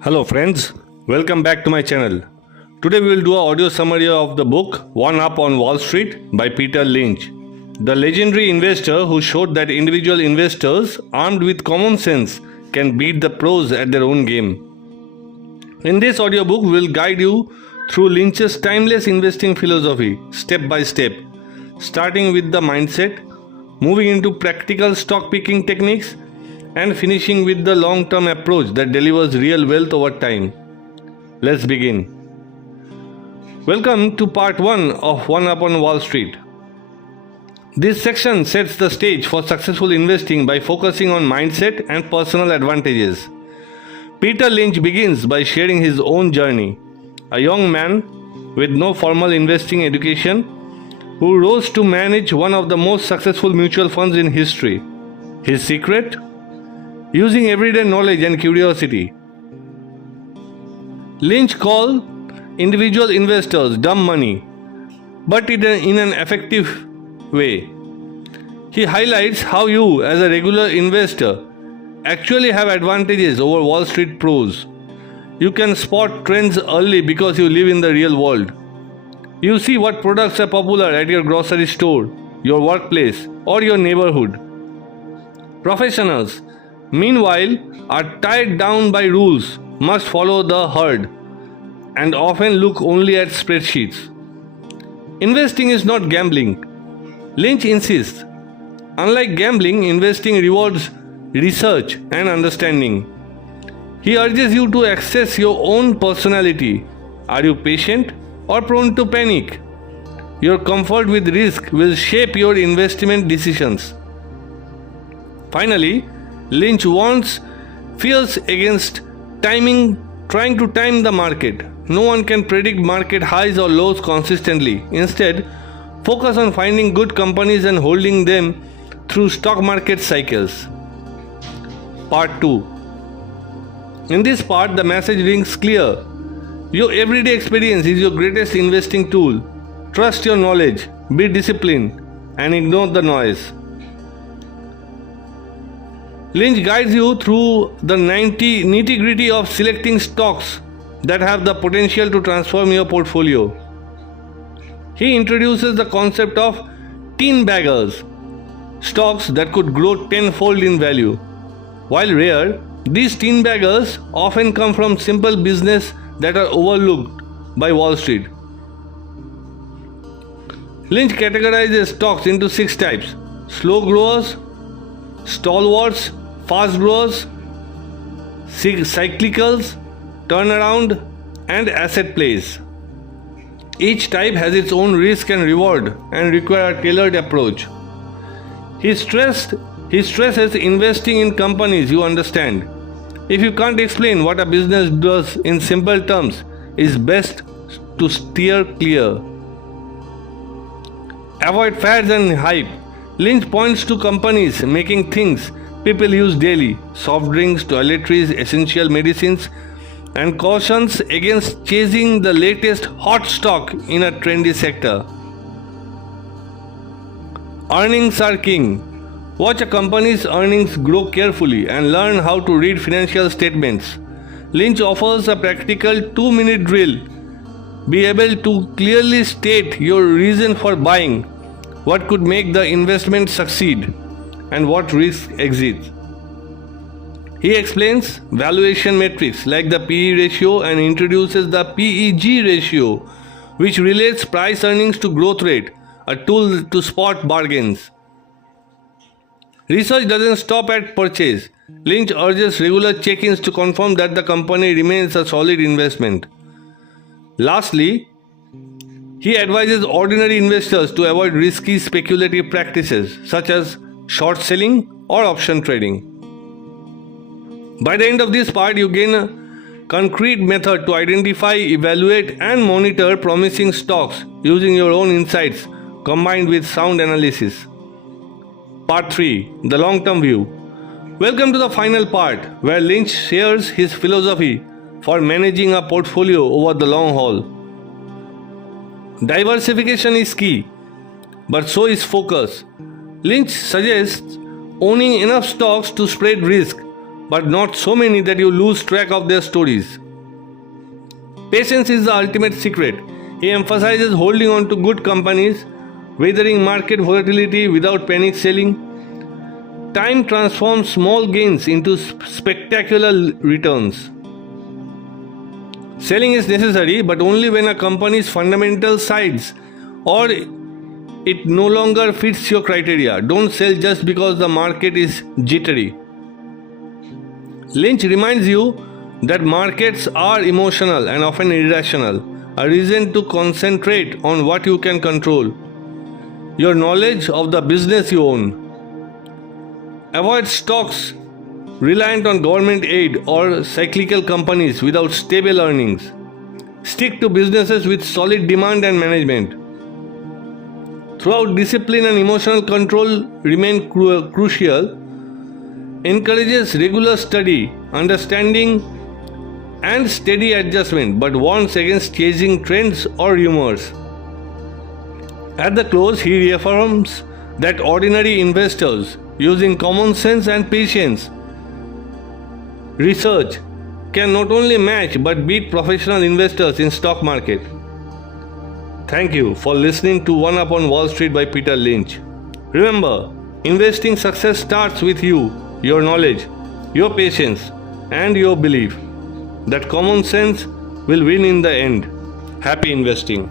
Hello friends, welcome back to my channel. Today we will do an audio summary of the book One Up on Wall Street by Peter Lynch, the legendary investor who showed that individual investors armed with common sense can beat the pros at their own game. In this audiobook we will guide you through Lynch's timeless investing philosophy step by step, starting with the mindset, moving into practical stock picking techniques, and finishing with the long-term approach that delivers real wealth over time. Let's begin. Welcome to part 1 of One Up on Wall Street. This section sets the stage for successful investing by focusing on mindset and personal advantages. Peter Lynch begins by sharing his own journey. A young man with no formal investing education who rose to manage one of the most successful mutual funds in history. His secret? Using everyday knowledge and curiosity. Lynch called individual investors dumb money, but in an effective way. He highlights how you, as a regular investor, actually have advantages over Wall Street pros. You can spot trends early because you live in the real world. You see what products are popular at your grocery store, your workplace, or your neighborhood. Professionals, meanwhile, are tied down by rules, must follow the herd, and often look only at spreadsheets. Investing is not gambling. Lynch insists. Unlike gambling, investing rewards research and understanding. He urges you to access your own personality. Are you patient or prone to panic? Your comfort with risk will shape your investment decisions. Finally, Lynch warns fears against trying to time the market. No one can predict market highs or lows consistently. Instead, focus on finding good companies and holding them through stock market cycles. Part 2. In this part, the message rings clear. Your everyday experience is your greatest investing tool. Trust your knowledge, be disciplined, and ignore the noise. Lynch guides you through the nitty-gritty of selecting stocks that have the potential to transform your portfolio. He introduces the concept of tenbaggers, stocks that could grow tenfold in value. While rare, these tenbaggers often come from simple business that are overlooked by Wall Street. Lynch categorizes stocks into 6 types: slow growers, stalwarts, fast growers, cyclicals, turnaround, and asset plays. Each type has its own risk and reward and require a tailored approach. He stresses investing in companies you understand. If you can't explain what a business does in simple terms, it's best to steer clear. Avoid fads and hype. Lynch points to companies making things people use daily, soft drinks, toiletries, essential medicines, and cautions against chasing the latest hot stock in a trendy sector. Earnings are king. Watch a company's earnings grow carefully and learn how to read financial statements. Lynch offers a practical 2-minute drill. Be able to clearly state your reason for buying, what could make the investment succeed, and what risk exist. He explains valuation metrics like the PE ratio and introduces the PEG ratio, which relates price earnings to growth rate, a tool to spot bargains. Research doesn't stop at purchase. Lynch urges regular check-ins to confirm that the company remains a solid investment. Lastly, he advises ordinary investors to avoid risky speculative practices such as short selling or option trading. By the end of this part, you gain a concrete method to identify, evaluate, and monitor promising stocks using your own insights combined with sound analysis. Part 3. The Long-Term View. Welcome to the final part where Lynch shares his philosophy for managing a portfolio over the long haul. Diversification is key, but so is focus. Lynch suggests owning enough stocks to spread risk but not so many that you lose track of their stories. Patience is the ultimate secret. He emphasizes holding on to good companies, weathering market volatility without panic selling. Time transforms small gains into spectacular returns. Selling is necessary, but only when a company's fundamental sides or it no longer fits your criteria. Don't sell just because the market is jittery. Lynch reminds you that markets are emotional and often irrational, a reason to concentrate on what you can control, your knowledge of the business you own. Avoid stocks reliant on government aid or cyclical companies without stable earnings. Stick to businesses with solid demand and management. Throughout, discipline and emotional control remain crucial. Encourages regular study, understanding, and steady adjustment, but warns against chasing trends or rumors. At the close, he reaffirms that ordinary investors, using common sense and patience, research, can not only match but beat professional investors in stock market. Thank you for listening to One Up on Wall Street by Peter Lynch. Remember, investing success starts with you, your knowledge, your patience, and your belief that common sense will win in the end. Happy investing.